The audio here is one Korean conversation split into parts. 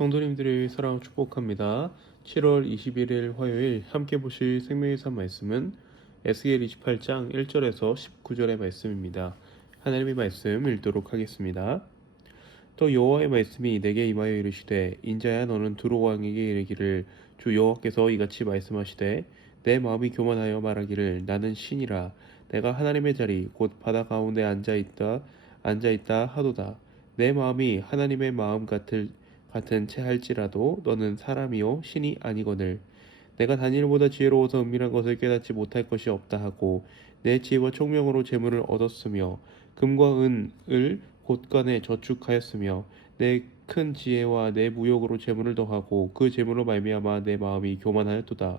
성도님들의 사랑을 축복합니다. 7월 21일 화요일 함께 보실 생명의 산 말씀은 에스겔 28장 1절에서 19절의 말씀입니다. 하나님의 말씀 읽도록 하겠습니다. 또 여호와의 말씀이 내게 임하여 이르시되 인자야 너는 두로 왕에게 이르기를 주 여호와께서 이같이 말씀하시되 내 마음이 교만하여 말하기를 나는 신이라 내가 하나님의 자리 곧 바다 가운데 앉아 있다 하도다. 내 마음이 하나님의 마음 같은 채 할지라도 너는 사람이요 신이 아니거늘. 내가 다니엘보다 지혜로워서 은밀한 것을 깨닫지 못할 것이 없다 하고 내 지혜와 총명으로 재물을 얻었으며 금과 은을 곳간에 저축하였으며 내 큰 지혜와 내 무역으로 재물을 더하고 그 재물로 말미암아 내 마음이 교만하였도다.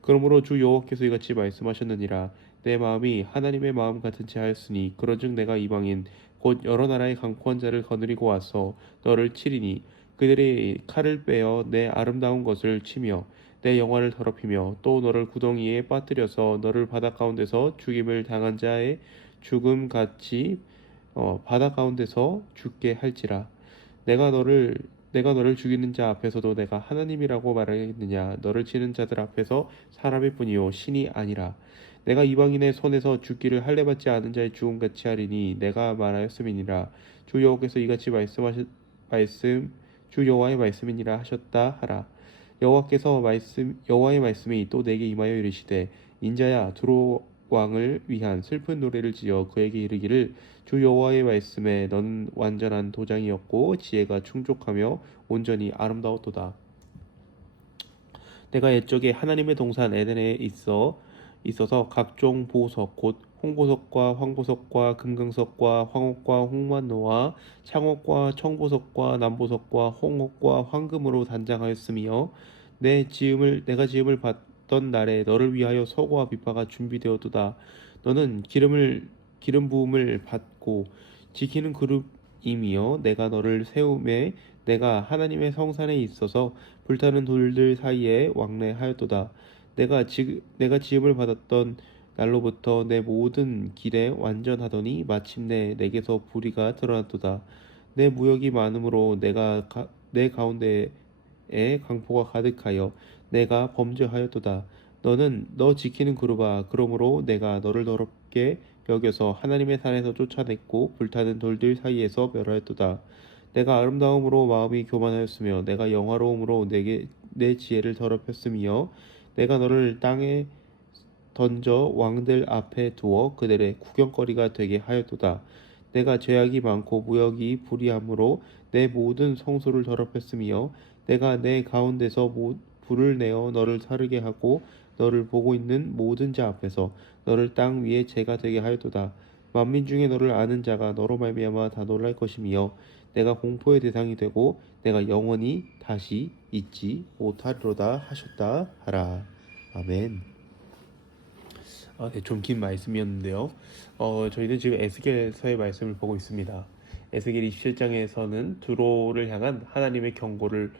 그러므로 주 여호와께서 이같이 말씀하셨느니라. 내 마음이 하나님의 마음 같은 채 하였으니 그런즉 내가 이방인 곧 여러 나라의 강포한 자를 거느리고 와서 너를 치리니 그들이 칼을 빼어 내 아름다운 것을 치며 내 영화를 더럽히며 또 너를 구덩이에 빠뜨려서 너를 바다 가운데서 죽임을 당한 자의 죽음같이 바다 가운데서 죽게 할지라. 내가 너를 죽이는 자 앞에서도 내가 하나님이라고 말하겠느냐. 너를 치는 자들 앞에서 사람일 뿐이요 신이 아니라. 내가 이방인의 손에서 죽기를 할례받지 않은 자의 죽음같이 하리니 내가 말하였음이니라. 주 여호와께서 이같이 주 여호와의 말씀이니라 하셨다 하라. 여호와의 말씀이 또 내게 임하여 이르시되 인자야 두로 왕을 위한 슬픈 노래를 지어 그에게 이르기를 주 여호와의 말씀에 너는 완전한 도장이었고 지혜가 충족하며 온전히 아름다웠도다. 내가 옛적에 하나님의 동산 에덴에 있어서 각종 보석 곧 홍보석과 황보석과 금강석과 황옥과 홍만노와 창옥과 청보석과 남보석과 홍옥과 황금으로 단장하였으며 내가 지음을 받던 날에 너를 위하여 서고와 비파가 준비되었도다. 너는 기름 부음을 받고 지키는 그룹이며 내가 너를 세움에 내가 하나님의 성산에 있어서 불타는 돌들 사이에 왕래하였도다. 내가 지음을 받았던 날로부터 내 모든 길에 완전하더니 마침내 내게서 불의가 드러났도다. 내 무역이 많으므로 내 가운데에 강포가 가득하여 내가 범죄하였도다. 너는 너 지키는 그루바 그러므로 내가 너를 더럽게 여겨서 하나님의 산에서 쫓아냈고 불타는 돌들 사이에서 멸하였도다. 내가 아름다움으로 마음이 교만하였으며 내가 영화로움으로 내 지혜를 더럽혔으며 내가 너를 땅에 던져 왕들 앞에 두어 그들의 구경거리가 되게 하였도다. 내가 죄악이 많고 무역이 불의함으로 내 모든 성소를 더럽혔으며 내가 내 가운데서 불을 내어 너를 사르게 하고 너를 보고 있는 모든 자 앞에서 너를 땅 위에 재가 되게 하였도다. 만민 중에 너를 아는 자가 너로 말미암아 다 놀랄 것이며 내가 공포의 대상이 되고 내가 영원히 다시 잊지 못하리로다 하셨다 하라. 아멘. 네, 좀 긴 말씀이었는데요. 저희는 지금 에스겔서의 말씀을 보고 있습니다. 에스겔 27장에서는 두로를 향한 하나님의 경고를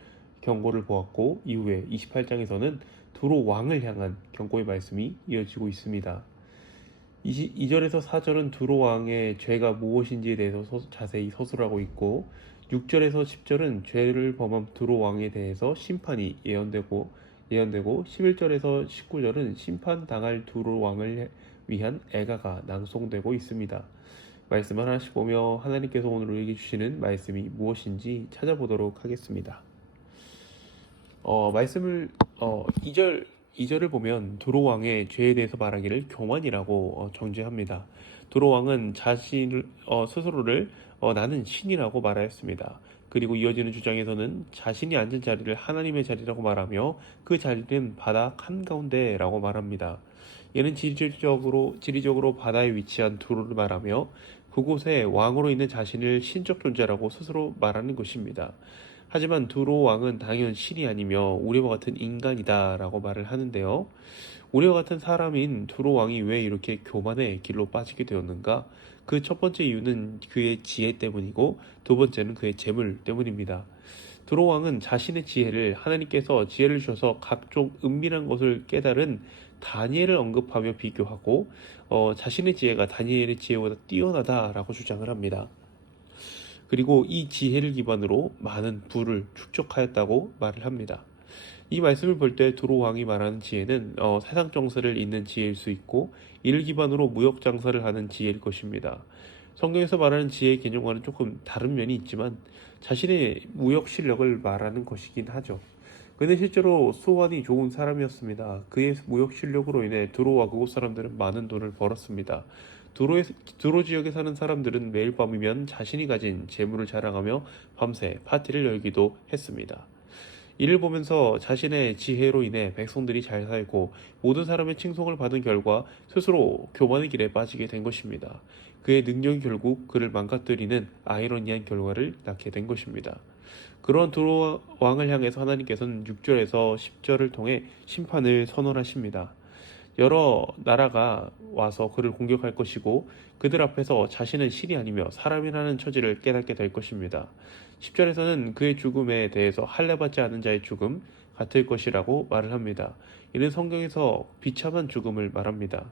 보았고 이후에 28장에서는 두로 왕을 향한 경고의 말씀이 이어지고 있습니다. 2절에서 4절은 두로 왕의 죄가 무엇인지에 대해서 자세히 서술하고 있고 6절에서 10절은 죄를 범한 두로 왕에 대해서 심판이 예언되고 11절에서 19절은 심판당할 두로 왕을 위한 애가가 낭송되고 있습니다. 말씀을 하나씩 보며 하나님께서 오늘 우리에게 주시는 말씀이 무엇인지 찾아보도록 하겠습니다. 말씀을 2절을 보면 두로 왕의 죄에 대해서 말하기를 교만이라고 정죄합니다. 두로 왕은 스스로를 나는 신이라고 말하였습니다. 그리고 이어지는 주장에서는 자신이 앉은 자리를 하나님의 자리라고 말하며 그 자리는 바다 한가운데라고 말합니다. 얘는 지리적으로 바다에 위치한 두로를 말하며 그곳에 왕으로 있는 자신을 신적 존재라고 스스로 말하는 것입니다. 하지만 두로 왕은 당연 신이 아니며 우리와 같은 인간이다 라고 말을 하는데요. 우리와 같은 사람인 두로 왕이 왜 이렇게 교만의 길로 빠지게 되었는가? 그 첫 번째 이유는 그의 지혜 때문이고 두 번째는 그의 재물 때문입니다. 두로 왕은 자신의 지혜를 하나님께서 지혜를 주셔서 각종 은밀한 것을 깨달은 다니엘을 언급하며 비교하고 자신의 지혜가 다니엘의 지혜보다 뛰어나다라고 주장을 합니다. 그리고 이 지혜를 기반으로 많은 부를 축적하였다고 말을 합니다. 이 말씀을 볼 때 두로 왕이 말하는 지혜는 세상 정세를 잇는 지혜일 수 있고 이를 기반으로 무역 장사를 하는 지혜일 것입니다. 성경에서 말하는 지혜의 개념과는 조금 다른 면이 있지만 자신의 무역 실력을 말하는 것이긴 하죠. 그는 실제로 수완이 좋은 사람이었습니다. 그의 무역 실력으로 인해 두로와 그곳 사람들은 많은 돈을 벌었습니다. 두로 지역에 사는 사람들은 매일 밤이면 자신이 가진 재물을 자랑하며 밤새 파티를 열기도 했습니다. 이를 보면서 자신의 지혜로 인해 백성들이 잘 살고 모든 사람의 칭송을 받은 결과 스스로 교만의 길에 빠지게 된 것입니다. 그의 능력이 결국 그를 망가뜨리는 아이러니한 결과를 낳게 된 것입니다. 그런 두로 왕을 향해서 하나님께서는 6절에서 10절을 통해 심판을 선언하십니다. 여러 나라가 와서 그를 공격할 것이고 그들 앞에서 자신은 신이 아니며 사람이라는 처지를 깨닫게 될 것입니다. 10절에서는 그의 죽음에 대해서 할례받지 않은 자의 죽음 같을 것이라고 말을 합니다. 이는 성경에서 비참한 죽음을 말합니다.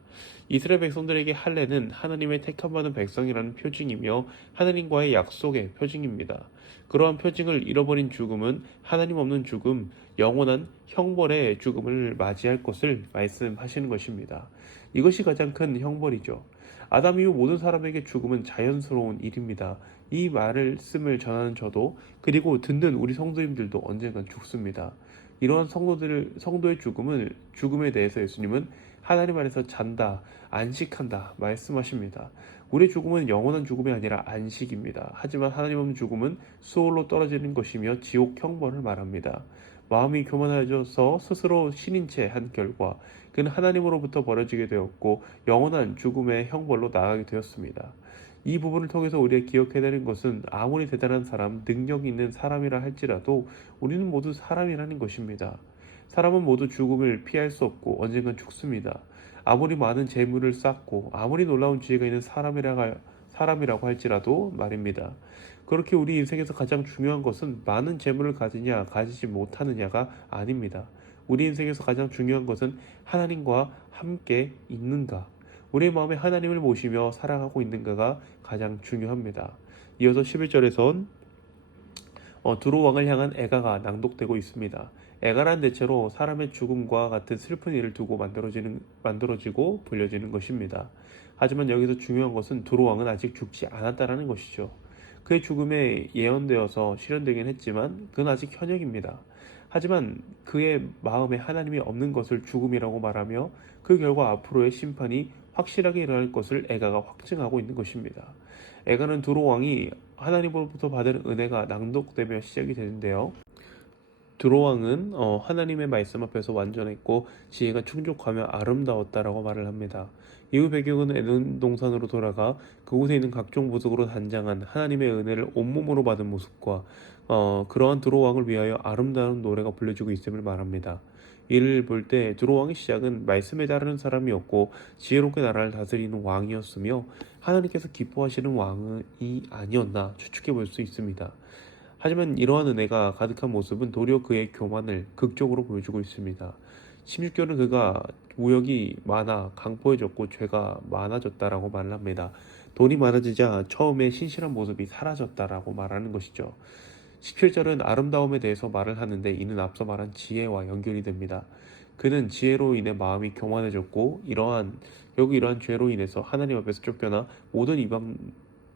이스라엘 백성들에게 할례는 하나님의 택함받은 백성이라는 표징이며 하나님과의 약속의 표징입니다. 그러한 표징을 잃어버린 죽음은 하나님 없는 죽음, 영원한 형벌의 죽음을 맞이할 것을 말씀하시는 것입니다. 이것이 가장 큰 형벌이죠. 아담 이후 모든 사람에게 죽음은 자연스러운 일입니다. 이 말씀을 전하는 저도 그리고 듣는 우리 성도님들도 언젠간 죽습니다. 이러한 성도의 죽음에 대해서 예수님은 하나님 안에서 잔다, 안식한다 말씀하십니다. 우리의 죽음은 영원한 죽음이 아니라 안식입니다. 하지만 하나님 없는 죽음은 수월로 떨어지는 것이며 지옥 형벌을 말합니다. 마음이 교만해져서 스스로 신인 채 한 결과 그는 하나님으로부터 버려지게 되었고 영원한 죽음의 형벌로 나아가게 되었습니다. 이 부분을 통해서 우리가 기억해야 되는 것은 아무리 대단한 사람, 능력 있는 사람이라 할지라도 우리는 모두 사람이라는 것입니다. 사람은 모두 죽음을 피할 수 없고 언젠간 죽습니다. 아무리 많은 재물을 쌓고 아무리 놀라운 지혜가 있는 사람이라고 할지라도 말입니다. 그렇게 우리 인생에서 가장 중요한 것은 많은 재물을 가지냐 가지지 못하느냐가 아닙니다. 우리 인생에서 가장 중요한 것은 하나님과 함께 있는가, 우리의 마음에 하나님을 모시며 살아가고 있는가가 가장 중요합니다. 이어서 11절에선 두로 왕을 향한 애가가 낭독되고 있습니다. 애가란 대체로 사람의 죽음과 같은 슬픈 일을 두고 만들어지고 불려지는 것입니다. 하지만 여기서 중요한 것은 두로 왕은 아직 죽지 않았다라는 것이죠. 그의 죽음에 예언되어서 실현되긴 했지만 그는 아직 현역입니다. 하지만 그의 마음에 하나님이 없는 것을 죽음이라고 말하며 그 결과 앞으로의 심판이 확실하게 일어날 것을 애가가 확증하고 있는 것입니다. 애가는 두로 왕이 하나님으로부터 받은 은혜가 낭독되며 시작이 되는데요. 두로 왕은 하나님의 말씀 앞에서 완전했고 지혜가 충족하며 아름다웠다라고 말을 합니다. 이후 배경은 에덴 동산으로 돌아가 그곳에 있는 각종 보석으로 단장한 하나님의 은혜를 온몸으로 받은 모습과 그러한 두로 왕을 위하여 아름다운 노래가 불려지고 있음을 말합니다. 이를 볼 때 두로 왕의 시작은 말씀에 따르는 사람이었고 지혜롭게 나라를 다스리는 왕이었으며 하나님께서 기뻐하시는 왕이 아니었나 추측해 볼 수 있습니다. 하지만 이러한 은혜가 가득한 모습은 도리어 그의 교만을 극적으로 보여주고 있습니다. 16절은 그가 무역이 많아 강포해졌고 죄가 많아졌다라고 말을 합니다. 돈이 많아지자 처음에 신실한 모습이 사라졌다라고 말하는 것이죠. 17절은 아름다움에 대해서 말을 하는데 이는 앞서 말한 지혜와 연결이 됩니다. 그는 지혜로 인해 마음이 교만해졌고 결국 이러한 죄로 인해서 하나님 앞에서 쫓겨나 모든 이방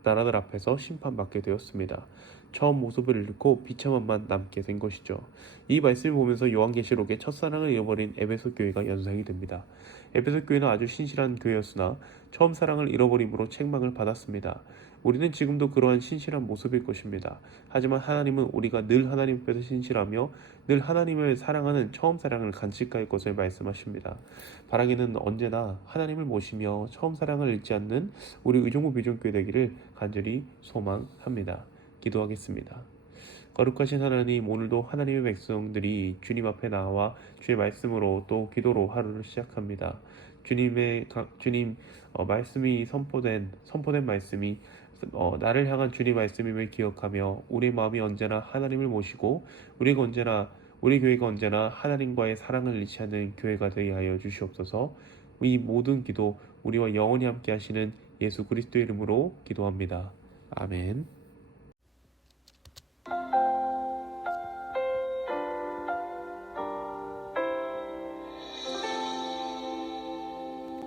나라들 앞에서 심판받게 되었습니다. 처음 모습을 잃고 비참함만 남게 된 것이죠. 이 말씀을 보면서 요한계시록의 첫사랑을 잃어버린 에베소 교회가 연상이 됩니다. 에베소 교회는 아주 신실한 교회였으나 처음 사랑을 잃어버림으로 책망을 받았습니다. 우리는 지금도 그러한 신실한 모습일 것입니다. 하지만 하나님은 우리가 늘 하나님 앞에서 신실하며 늘 하나님을 사랑하는 처음 사랑을 간직할 것을 말씀하십니다. 바라기는 언제나 하나님을 모시며 처음 사랑을 잃지 않는 우리 의정부 비전교회 되기를 간절히 소망합니다. 기도하겠습니다. 거룩하신 하나님, 오늘도 하나님의 백성들이 주님 앞에 나와 주의 말씀으로 또 기도로 하루를 시작합니다. 주님 말씀이 선포된 말씀이 나를 향한 주님 말씀임을 기억하며 우리의 마음이 언제나 하나님을 모시고 우리 교회가 언제나 하나님과의 사랑을 잃지 않는 교회가 되게 하여 주시옵소서. 이 모든 기도 우리와 영원히 함께 하시는 예수 그리스도의 이름으로 기도합니다. 아멘.